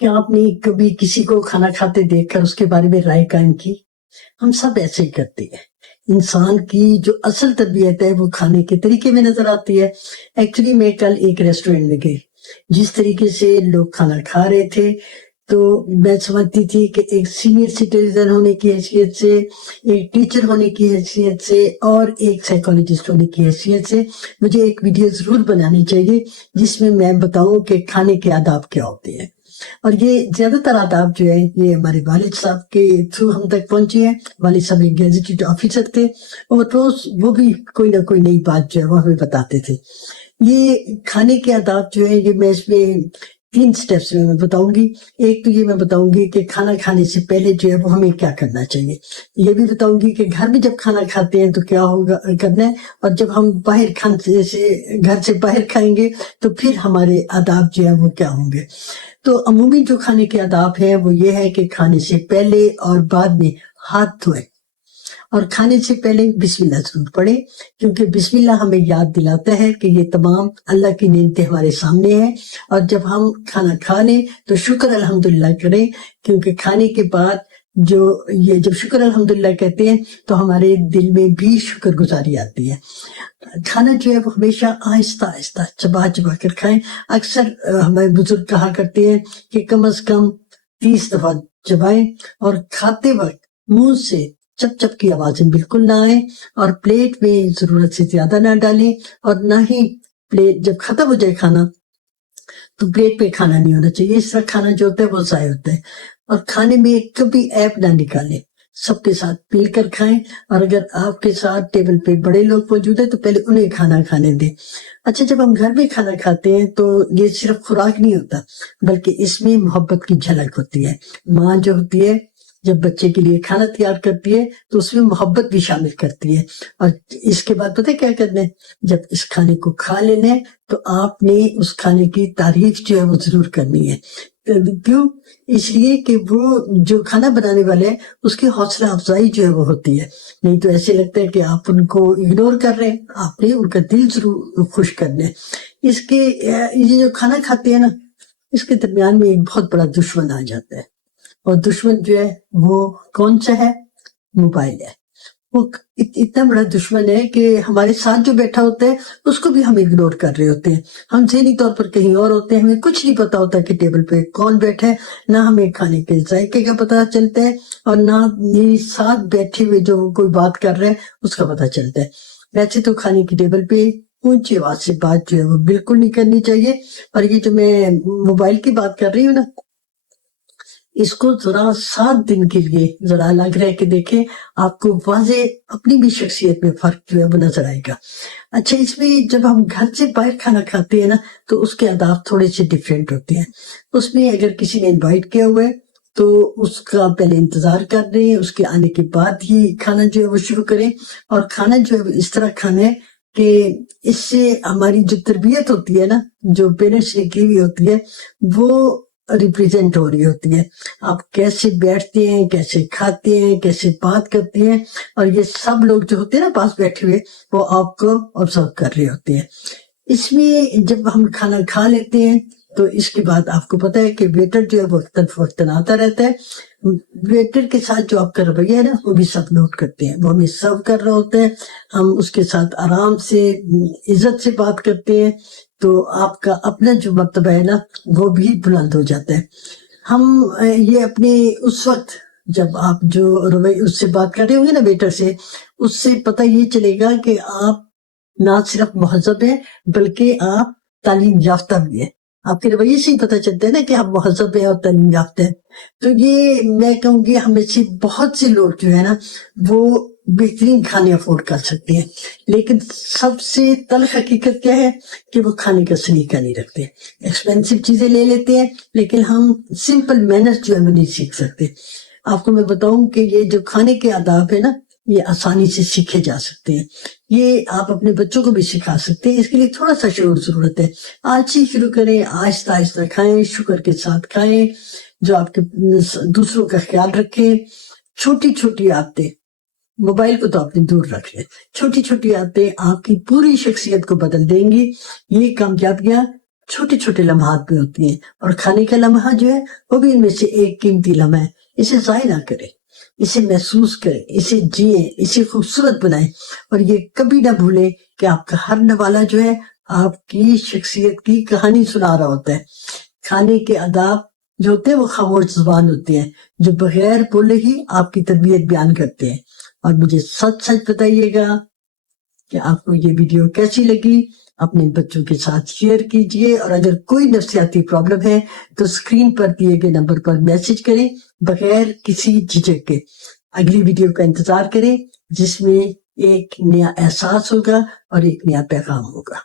क्या आपने कभी किसी को खाना खाते देखकर उसके बारे में राय कायम की? हम सब ऐसे ही करते हैं। इंसान की जो असल तरबियत है वो खाने के तरीके में नजर आती है। एक्चुअली मैं कल एक रेस्टोरेंट में गई, जिस तरीके से लोग खाना खा रहे थे तो मैं समझती थी कि एक सीनियर सिटीजन होने की हैसियत से, एक टीचर होने की हैसियत से और एक साइकोलॉजिस्ट होने की हैसियत से मुझे एक वीडियो जरूर बनानी चाहिए जिसमें मैं बताऊं कि खाने के आदाब क्या होते हैं। और ये ज्यादातर आदाब जो है ये हमारे वालिद साहब के थ्रू हम तक पहुंचे हैं। वालिद साहब एक गेजेटेड ऑफिसर थे और रोज वो भी कोई ना कोई नई बात जो है वो हमें बताते थे। ये खाने के आदाब जो है ये मैं इसमें 3 स्टेप्स में मैं बताऊंगी। एक तो ये मैं बताऊंगी कि खाना खाने से पहले जो है वो हमें क्या करना चाहिए। ये भी बताऊंगी कि घर में जब खाना खाते हैं तो क्या होगा करना है, और जब हम बाहर खाने से घर से बाहर खाएंगे तो फिर हमारे आदाब जो है वो क्या होंगे। तो अमूमी जो खाने के आदाब है वो ये है कि खाने से पहले और बाद में हाथ धोएं, और खाने से पहले बिस्मिल्लाह जरूर पढ़े, क्योंकि बिस्मिल्लाह हमें याद दिलाता है कि ये तमाम अल्लाह की नेमतें हमारे सामने हैं। और जब हम खाना खा लें तो शुक्र अल्हम्दुलिल्लाह करें, क्योंकि खाने के बाद जब शुक्र अल्हम्दुलिल्लाह कहते हैं तो हमारे दिल में भी शुक्रगुजारी आती है। खाना जो है वो हमेशा आहिस्ता आहिस्ता चबा चबा कर खाएं। अक्सर हमारे बुजुर्ग कहा करते हैं कि कम से कम 30 दफा चबाएं, और खाते वक्त मुंह से चप चप की आवाजें बिल्कुल ना आए, और प्लेट में जरूरत से ज्यादा ना डालें, और ना ही प्लेट जब खत्म हो जाए खाना तो प्लेट पे खाना नहीं होना चाहिए। इस तरह खाना जो होता है वो ज़ाया होता है। और खाने में कभी ऐप ना निकालें, सबके साथ मिलकर खाएं। और अगर आपके साथ टेबल पे बड़े लोग मौजूद है तो पहले उन्हें खाना खाने दें। अच्छा, जब हम घर में खाना खाते हैं तो ये सिर्फ खुराक नहीं होता, बल्कि इसमें मोहब्बत की झलक होती है। माँ जो होती है जब बच्चे के लिए खाना तैयार करती है तो उसमें मोहब्बत भी शामिल करती है। और इसके बाद पता है क्या करना है, जब इस खाने को खा लेना है तो आपने उस खाने की तारीफ जो है वो जरूर करनी है। क्यों? इसलिए कि वो जो खाना बनाने वाले हैं उसकी हौसला अफजाई जो है वो होती है। नहीं तो ऐसे लगता है कि आप उनको इग्नोर कर रहे हैं, आपने उनका दिल जरूर खुश करना है। ये जो खाना खाते हैं ना, इसके दरमियान में एक बहुत बड़ा दुश्मन आ जाता है, और दुश्मन जो है वो कौन सा है? मोबाइल है। वो इतना बड़ा दुश्मन है कि हमारे साथ जो बैठा होता है उसको भी हम इग्नोर कर रहे होते हैं। हम ज़हनी तौर पर कहीं और होते हैं, हमें कुछ नहीं पता होता कि टेबल पे कौन बैठा है, ना हमें खाने के जायके का पता चलता है, और ना ये साथ बैठे हुए जो कोई बात कर रहा है उसका पता चलता है। वैसे तो खाने की टेबल पे ऊंची आवाज से बात जो है वो बिल्कुल नहीं करनी चाहिए। और ये जो मैं मोबाइल की बात कर रही हूँ ना, इसको जरा 7 दिन के लिए जरा लग रहा है कि देखें, आपको वाजे अपनी भी शख्सियत में फर्क जो है वो नजर आएगा। अच्छा, इसमें जब हम घर से बाहर खाना खाते हैं ना तो उसके आदाब थोड़े से डिफरेंट होते हैं। उसमें अगर किसी ने इनवाइट किया हुआ है तो उसका पहले इंतजार कर रहे हैं, उसके आने के बाद ही खाना जो है वो शुरू करें। और खाना जो है वो इस तरह खाना है कि इससे हमारी जो तरबियत होती है ना, जो पेरेंट्स ने की हुई होती है, वो रिप्रेजेंट हो रही होती है। आप कैसे बैठते हैं, कैसे खाते हैं, कैसे बात करते हैं, और ये सब लोग जो होते हैं ना पास बैठे हुए, वो आपको ऑब्जर्व कर रहे होते हैं। इसमें जब हम खाना खा लेते हैं तो इसके बाद आपको पता है कि वेटर जो है वो वक्तन आता रहता है। वेटर के साथ जो आपका रवैया है ना वो भी सब नोट करते हैं। वो हमें सर्व कर रहा होता है, हम उसके साथ आराम से इज्जत से बात करते हैं, तो आपका अपना जो मर्तबा है ना वो भी बुलंद हो जाता है। हम ये अपने उस वक्त जब आप जो रवैया उससे बात कर रहे होंगे ना वेटर से, उससे पता ये चलेगा कि आप ना सिर्फ महजब है बल्कि आप तालीम याफ्ता भी है। आपके रवैये से ही पता चलता है ना कि आप महजब है और तालीम याफ्ता है। तो ये मैं कहूँगी हमें से बहुत से लोग जो है ना वो बेहतरीन खाने अफोर्ड कर सकते हैं, लेकिन सबसे तल्ख हकीकत क्या है कि वो खाने का सलीका नहीं रखते। एक्सपेंसिव चीजें ले लेते हैं लेकिन हम सिंपल मैनर्स जो है वो नहीं सीख सकते। आपको मैं बताऊं कि ये जो खाने के आदाब है ना ये आसानी से सीखे जा सकते हैं। ये आप अपने बच्चों को भी सिखा सकते हैं। इसके लिए थोड़ा सा शऊर जरूरत है। आज से शुरू करें, आहिस्ता आहिस्ता खाएं, शुक्र के साथ खाएं, जो आपके दूसरों का ख्याल रखें। छोटी छोटी आदतें, मोबाइल को तो आपने दूर रख लें, छोटी छोटी आदतें आपकी पूरी शख्सियत को बदल देंगी। ये कामयाबियां छोटे छोटे लम्हात में होती हैं, और खाने का लम्हा जो है वो भी इनमें से एक कीमती लम्हा है। इसे ज़ाया ना करें, इसे महसूस करें, इसे जिए, इसे खूबसूरत बनाएं, और ये कभी ना भूलें कि आपका हर नवाला जो है आपकी शख्सियत की कहानी सुना रहा होता है। खाने के आदाब जो होते हैं वो खामोश जुबान होते हैं, जो बगैर बोले ही आपकी तरबियत बयान करते हैं। और मुझे सच सच बताइएगा कि आपको ये वीडियो कैसी लगी। अपने बच्चों के साथ शेयर कीजिए, और अगर कोई नफ्सियाती प्रॉब्लम है तो स्क्रीन पर दिए गए नंबर पर मैसेज करें बगैर किसी झिझक के। अगली वीडियो का इंतजार करें जिसमें एक नया एहसास होगा और एक नया पैगाम होगा।